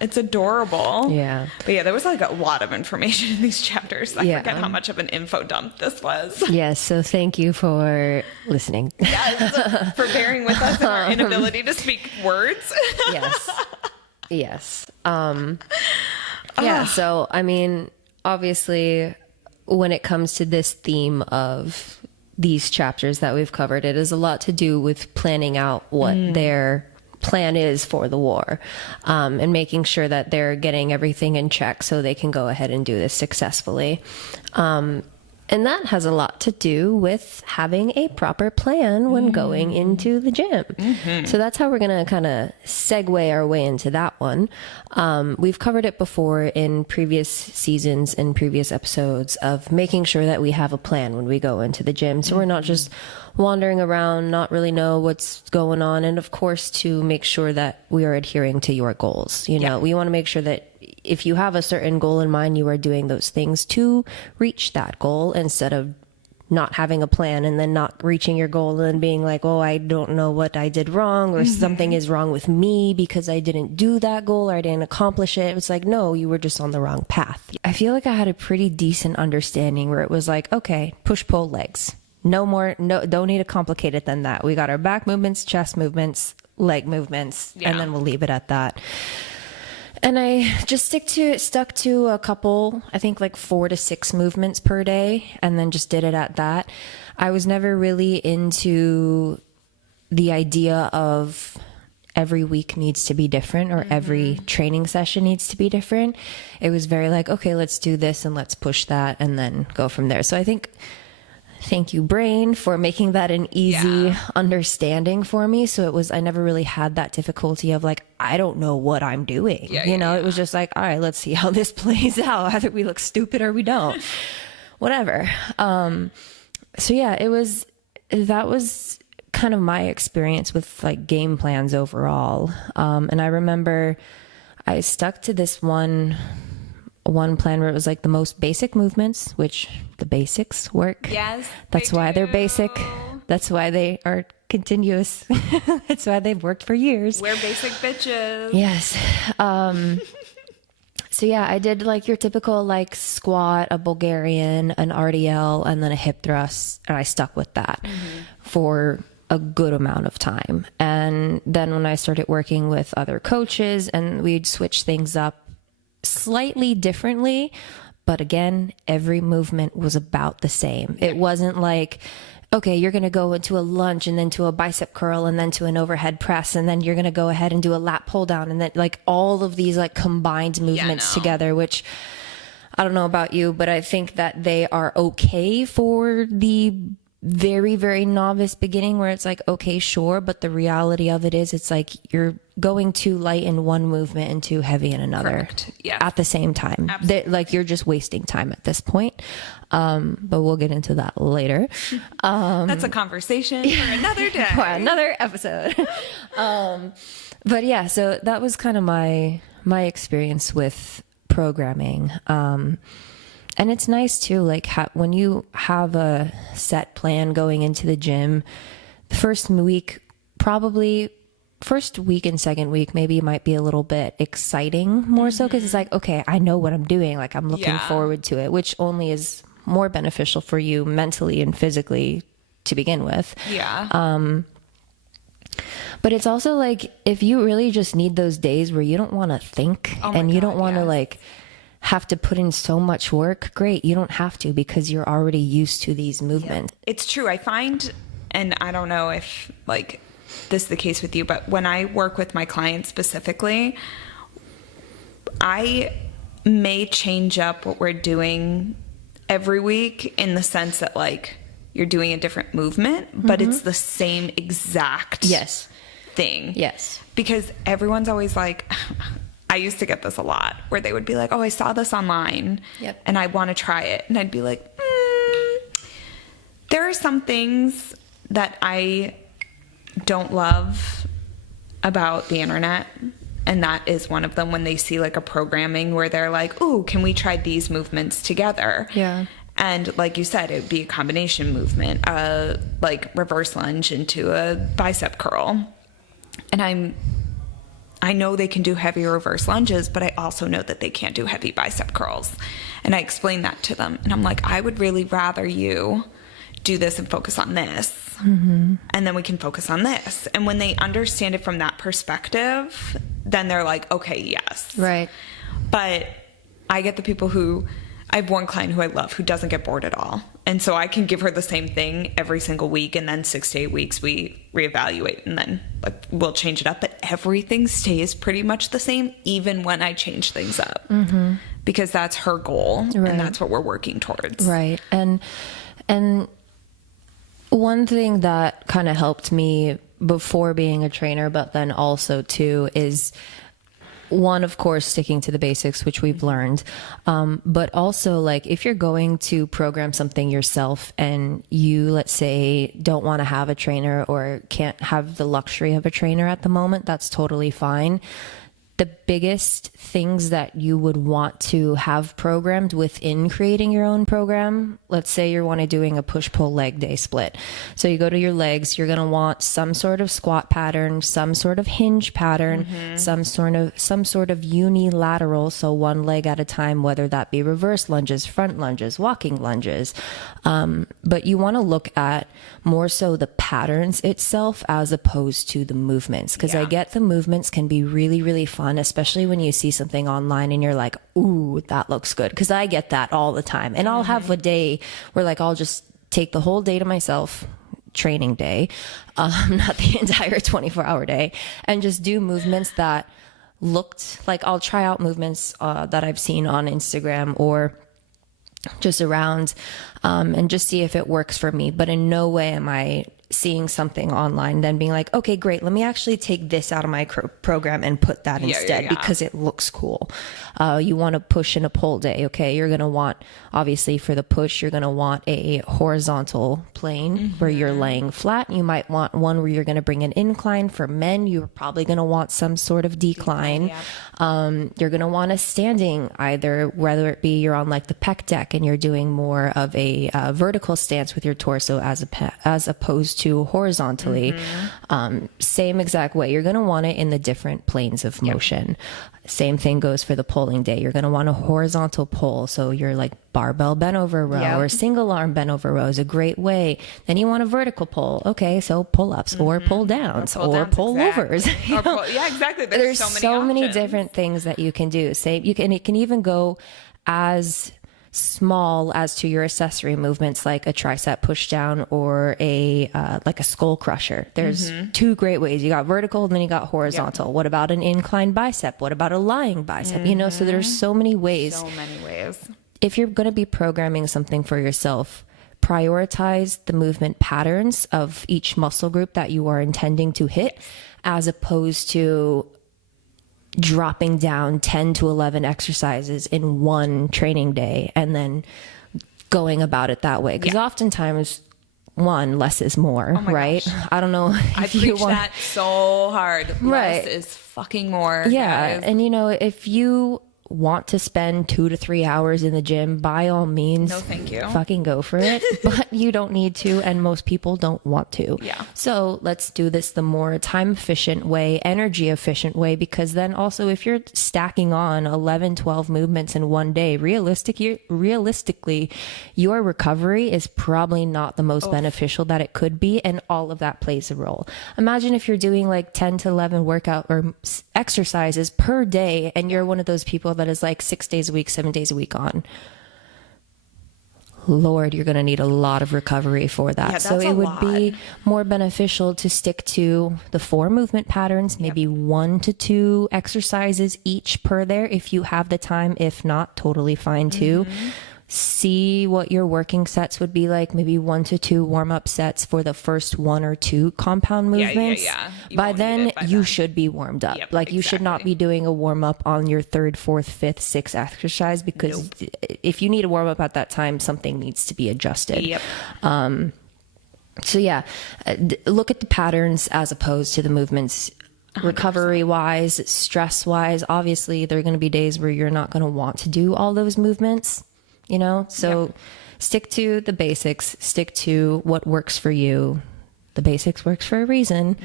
It's adorable. Yeah. But yeah, there was like a lot of information in these chapters. I Yeah. forget how much of an info dump this was. Yes, so thank you for listening. Yes, for bearing with us in our inability to speak words. Yes. Yes. Yeah, so I mean, obviously when it comes to this theme of these chapters that we've covered, it is a lot to do with planning out what their plan is for the war, and making sure that they're getting everything in check so they can go ahead and do this successfully. And And that has a lot to do with having a proper plan when going into the gym. So that's how we're going to kind of segue our way into that one. We've covered it before in previous seasons and previous episodes of making sure that we have a plan when we go into the gym. So we're not just wandering around, not really know what's going on. And of course, to make sure that we are adhering to your goals. You know, we want to make sure that if you have a certain goal in mind, you are doing those things to reach that goal instead of not having a plan and then not reaching your goal and being like, oh, I don't know what I did wrong, or something is wrong with me because I didn't do that goal or I didn't accomplish it. It's like, no, you were just on the wrong path. I feel like I had a pretty decent understanding where it was like, okay, push, pull, legs. No more, no, don't need to complicate it than that. We got our back movements, chest movements, leg movements, and then we'll leave it at that. And I just stuck to a couple, I think like 4 to 6 movements per day, and then just did it at that. I was never really into the idea of every week needs to be different or every training session needs to be different. It was very like, okay, let's do this and let's push that and then go from there. So I think, thank you, brain, for making that an easy understanding for me. So it was, I never really had that difficulty of like, I don't know what I'm doing. It was just like, all right, let's see how this plays out. Either we look stupid or we don't, whatever. So yeah, that was kind of my experience with like game plans overall. And I remember I stuck to this one plan where it was like the most basic movements, which the basics work. Yes. That's why they're basic. That's why they are continuous. That's why they've worked for years. We're basic bitches. Yes. So yeah, I did like your typical like squat, a Bulgarian, an RDL, and then a hip thrust. And I stuck with that for a good amount of time. And then when I started working with other coaches and we'd switch things up slightly differently, but again, every movement was about the same. It wasn't like, okay, you're going to go into a lunge and then to a bicep curl and then to an overhead press and then you're going to go ahead and do a lat pull down and then like all of these like combined movements together, which I don't know about you, but I think that they are okay for the very, very novice beginning where it's like, okay, sure. But the reality of it is it's like you're going too light in one movement and too heavy in another at the same time. Like you're just wasting time at this point. But we'll get into that later. That's a conversation for another day. For another episode. But yeah, so that was kind of my experience with programming. And it's nice too, like when you have a set plan going into the gym, the first week and second week, maybe it might be a little bit exciting more so because it's like, okay, I know what I'm doing. Like I'm looking forward to it, which only is more beneficial for you mentally and physically to begin with. But it's also like, if you really just need those days where you don't want to think you don't want to like have to put in so much work, great. You don't have to because you're already used to these movements. It's true. I find, and I don't know if like this is the case with you, but when I work with my clients specifically, I may change up what we're doing every week in the sense that like you're doing a different movement, but it's the same exact thing. Yes. Because everyone's always like, I used to get this a lot where they would be like, oh, I saw this online and I want to try it. And I'd be like, there are some things that I don't love about the internet. And that is one of them when they see like a programming where they're like, ooh, can we try these movements together? Yeah. And like you said, it would be a combination movement, like reverse lunge into a bicep curl. And I know they can do heavy reverse lunges, but I also know that they can't do heavy bicep curls. And I explain that to them. And I'm like, I would really rather you do this and focus on this. And then we can focus on this. And when they understand it from that perspective, then they're like, okay, yes. Right. But I get the people who, I have one client who I love who doesn't get bored at all. And so I can give her the same thing every single week. And then 6 to 8 weeks, we reevaluate and then like we'll change it up. But everything stays pretty much the same, even when I change things up. because that's her goal Right. and that's what we're working towards. Right. And one thing that kind of helped me before being a trainer, but then also too, is one, of course, sticking to the basics, which we've learned. But also, like, if you're going to program something yourself and you, let's say, don't want to have a trainer or can't have the luxury of a trainer at the moment, that's totally fine. The biggest things that you would want to have programmed within creating your own program, let's say you're want to doing a push-pull leg day split. So you go to your legs, you're going to want some sort of squat pattern, some sort of hinge pattern, some sort of unilateral, so one leg at a time, whether that be reverse lunges, front lunges, walking lunges. But you want to look at more so the patterns itself as opposed to the movements, because I get the movements can be really, really fun, especially when you see something online and you're like, ooh, that looks good. Because I get that all the time. And I'll have a day where, like, I'll just take the whole day to myself, training day, not the entire 24-hour day, and just do movements that looked like, I'll try out movements that I've seen on Instagram or just around, and just see if it works for me. But in no way am I seeing something online then being like, okay, great, let me actually take this out of my program and put that instead because it looks cool. You want to push in a pull day. Okay, you're going to want, obviously for the push, you're going to want a horizontal plane where you're laying flat. You might want one where you're going to bring an incline. For men, you're probably going to want some sort of decline. You're going to want a standing, either whether it be you're on like the pec deck and you're doing more of a vertical stance with your torso as opposed to horizontally. Same exact way. You're going to want it in the different planes of motion. Same thing goes for the pulling day. You're going to want a horizontal pull. So you're like barbell bent over row or single arm bent over row is a great way. Then you want a vertical pull. Okay, so pull ups or pull downs or pull overs. Exactly. There's so many different things that you can do. It can even go as small as to your accessory movements, like a tricep push down or a like a skull crusher. There's two great ways. You got vertical and then you got horizontal. What about an inclined bicep? What about a lying bicep? You know, so there's so many ways. If you're going to be programming something for yourself, prioritize the movement patterns of each muscle group that you are intending to hit, as opposed to dropping down 10 to 11 exercises in one training day and then going about it that way. Because oftentimes, one, less is more, right? Gosh. I don't know. I preach that so hard. Less is fucking more. Yeah. Guys. And you know, if you want to spend 2 to 3 hours in the gym, by all means, no thank you, fucking go for it. But you don't need to, and most people don't want to. So let's do this the more time efficient way, energy efficient way, because then also if you're stacking on 11, 12 movements in one day, realistically your recovery is probably not the most beneficial that it could be, and all of that plays a role. Imagine if you're doing like 10 to 11 workout or exercises per day, and you're one of those people that is like 6 days a week, 7 days a week on. Lord, you're going to need a lot of recovery for that. So it would be more beneficial to stick to the 4 movement patterns, maybe 1 to 2 exercises each per there if you have the time. If not, totally fine too. See what your working sets would be like, maybe 1 to 2 warm-up sets for the first 1 or 2 compound movements. By then, you should be warmed up. You should not be doing a warm-up on your 3rd, 4th, 5th, 6th exercise, because if you need a warm-up at that time, something needs to be adjusted. So look at the patterns as opposed to the movements. 100%. Recovery wise, stress wise, obviously there are going to be days where you're not going to want to do all those movements. You know, so stick to the basics, stick to what works for you. The basics works for a reason.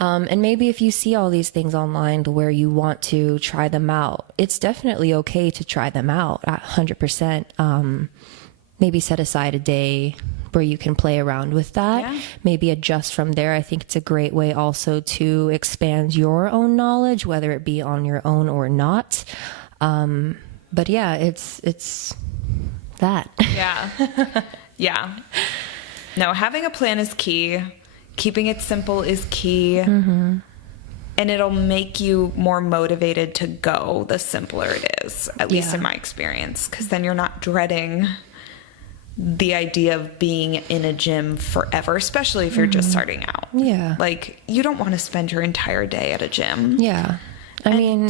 And maybe if you see all these things online where you want to try them out, it's definitely okay to try them out at 100%. Maybe set aside a day where you can play around with that. Maybe adjust from there. I think it's a great way also to expand your own knowledge, whether it be on your own or not. But yeah, it's that. No, having a plan is key. Keeping it simple is key. And And it'll make you more motivated to go the simpler it is, at least in my experience. Because then you're not dreading the idea of being in a gym forever, especially if you're just starting out. Yeah. Like, you don't want to spend your entire day at a gym. Yeah. I mean,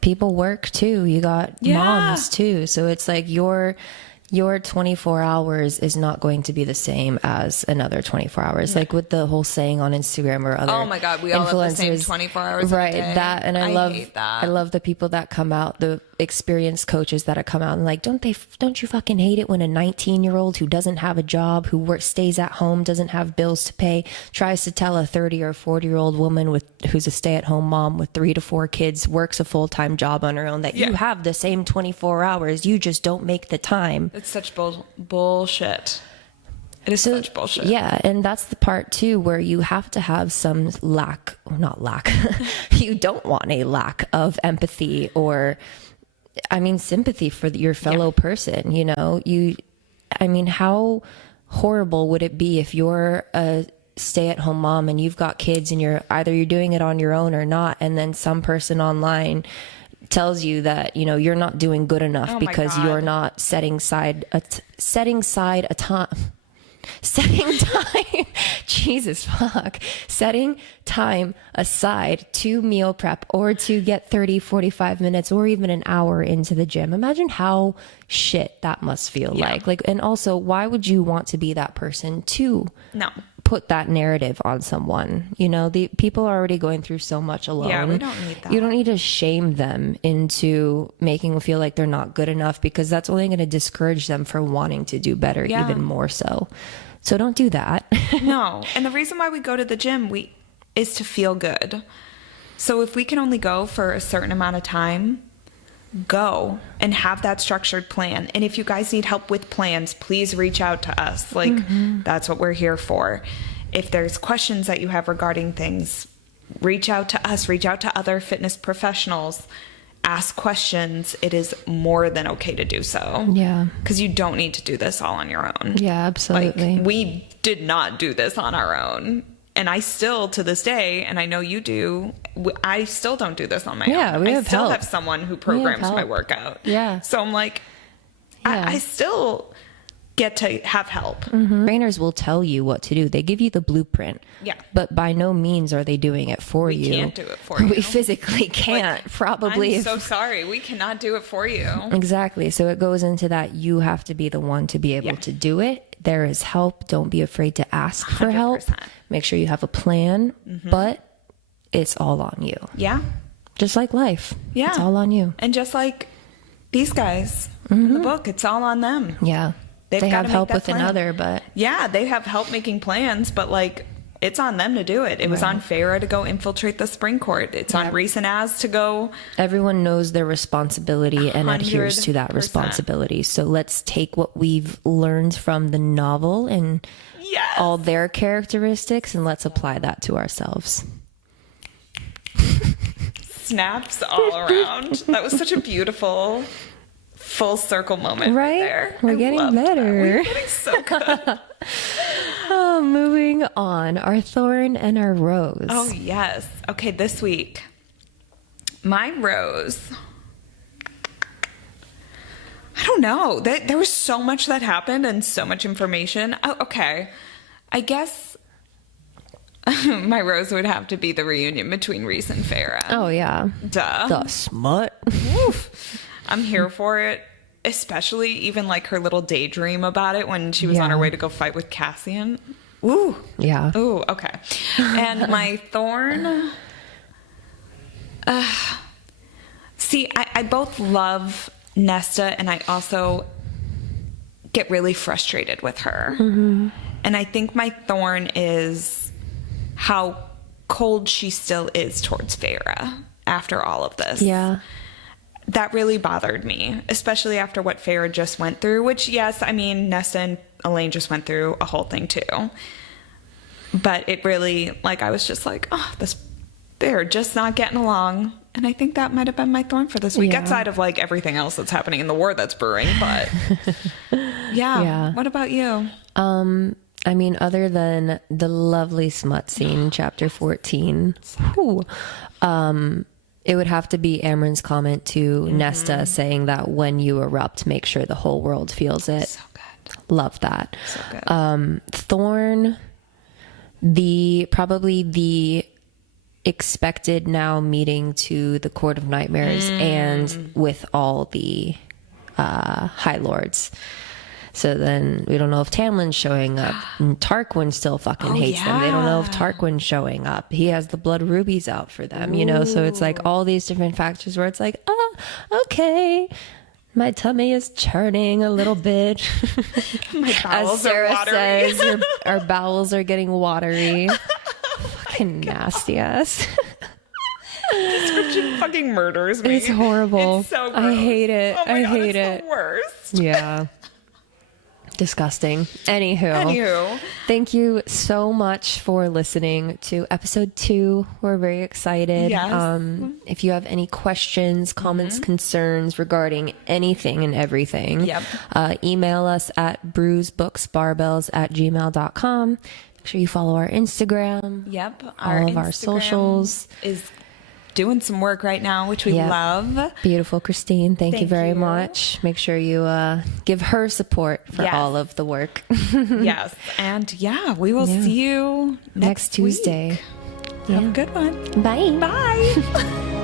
people work too. You got moms too. So it's like your 24 hours is not going to be the same as another 24 hours. Like with the whole saying on Instagram or other oh my God, we all have the same 24 hours right, a day. that, and I hate that. I love the people that come out, the experienced coaches that have come out and like, don't you fucking hate it when a 19-year-old who doesn't have a job, who stays at home, doesn't have bills to pay, tries to tell a 30 or 40-year-old woman who's a stay-at-home mom with 3 to 4 kids, works a full-time job on her own, that you have the same 24 hours, you just don't make the time. It's such bullshit. It is such bullshit. Yeah, and that's the part too where you have to have some you don't want a lack of empathy or, I mean, sympathy for your fellow person, you know? I mean, how horrible would it be if you're a stay-at-home mom and you've got kids and you're doing it on your own or not, and then some person online tells you that, you know, you're not doing good enough because you're not setting time aside to meal prep or to get 30, 45 minutes or even an hour into the gym. Imagine how shit that must feel like, and also, why would you want to be that person to put that narrative on someone? You know, the people are already going through so much alone. Yeah, we don't need that. You don't need to shame them into making them feel like they're not good enough, because that's only going to discourage them from wanting to do better even more so. So don't do that. No. And the reason why we go to the gym is to feel good. So if we can only go for a certain amount of time, go and have that structured plan. And if you guys need help with plans, please reach out to us. Like, that's what we're here for. If there's questions that you have regarding things, reach out to us, reach out to other fitness professionals, ask questions. It is more than okay to do so. Yeah. Because you don't need to do this all on your own. Yeah, absolutely. Like, we did not do this on our own. And I still, to this day, and I know you do, I still don't do this on my own. Yeah, we have help. I still have someone who programs my workout. Yeah. So I'm like, I still get to have help. Trainers will tell you what to do. They give you the blueprint. Yeah. But by no means are they doing it for you. We can't do it for you. We physically can't. Probably. I'm so sorry. We cannot do it for you. Exactly. So it goes into that you have to be the one to be able to do it. There is help. Don't be afraid to ask for 100%. Help. Make sure you have a plan, but it's all on you. Yeah. Just like life. Yeah. It's all on you. And just like these guys in the book, it's all on them. Yeah. They have help with another, but... Yeah, they have help making plans, but like, it's on them to do it. It was on Farah to go infiltrate the spring court. It's on Reese and Az to go... Everyone knows their responsibility and adheres to that responsibility. So let's take what we've learned from the novel and all their characteristics, and let's apply that to ourselves. Snaps all around. That was such a beautiful... full circle moment right there. We're getting better. We're getting so good. Oh, moving on. Our thorn and our rose. Oh, yes. Okay, this week, my rose. I don't know. There was so much that happened and so much information. Oh, okay. I guess my rose would have to be the reunion between Reese and Farah. Oh, yeah. Duh. The smut. I'm here for it, especially even like her little daydream about it when she was on her way to go fight with Cassian. Ooh. Yeah. Ooh, okay. And my thorn... see, I both love Nesta and I also get really frustrated with her. And I think my thorn is how cold she still is towards Farah after all of this. Yeah. That really bothered me, especially after what Farah just went through, which, yes, I mean, Nesta and Elaine just went through a whole thing too. But it really, like, I was just like, oh, they're just not getting along. And I think that might have been my thorn for this week, outside of, like, everything else that's happening in the war that's brewing. But, yeah. What about you? I mean, other than the lovely smut scene, chapter 14, whew, it would have to be Amren's comment to Nesta saying that when you erupt, make sure the whole world feels it. So good. Love that. So good. Thorn, probably the expected now meeting to the Court of Nightmares and with all the High Lords. So then we don't know if Tamlin's showing up. And Tarquin still fucking hates them. They don't know if Tarquin's showing up. He has the blood rubies out for them, you know? So it's like all these different factors where it's like, oh, okay. My tummy is churning a little bit. My bowels As Sarah are watery. says, our bowels are getting watery. Fucking nasty ass. Description fucking murders me. It's horrible. It's so gross. I hate it. Oh my I God, hate it's it. the worst. Yeah. Disgusting. Anywho, thank you so much for listening to episode 2. We're very excited. Yes. If you have any questions, comments, concerns regarding anything and everything, email us at brewsbooksbarbells@gmail.com. Make sure you follow our Instagram. Yep. All of our socials. Is doing some work right now, which we love. Beautiful Christine. Thank you very much. Make sure you give her support for all of the work. Yes. And we will see you next Tuesday. Have a good one. Bye. Bye.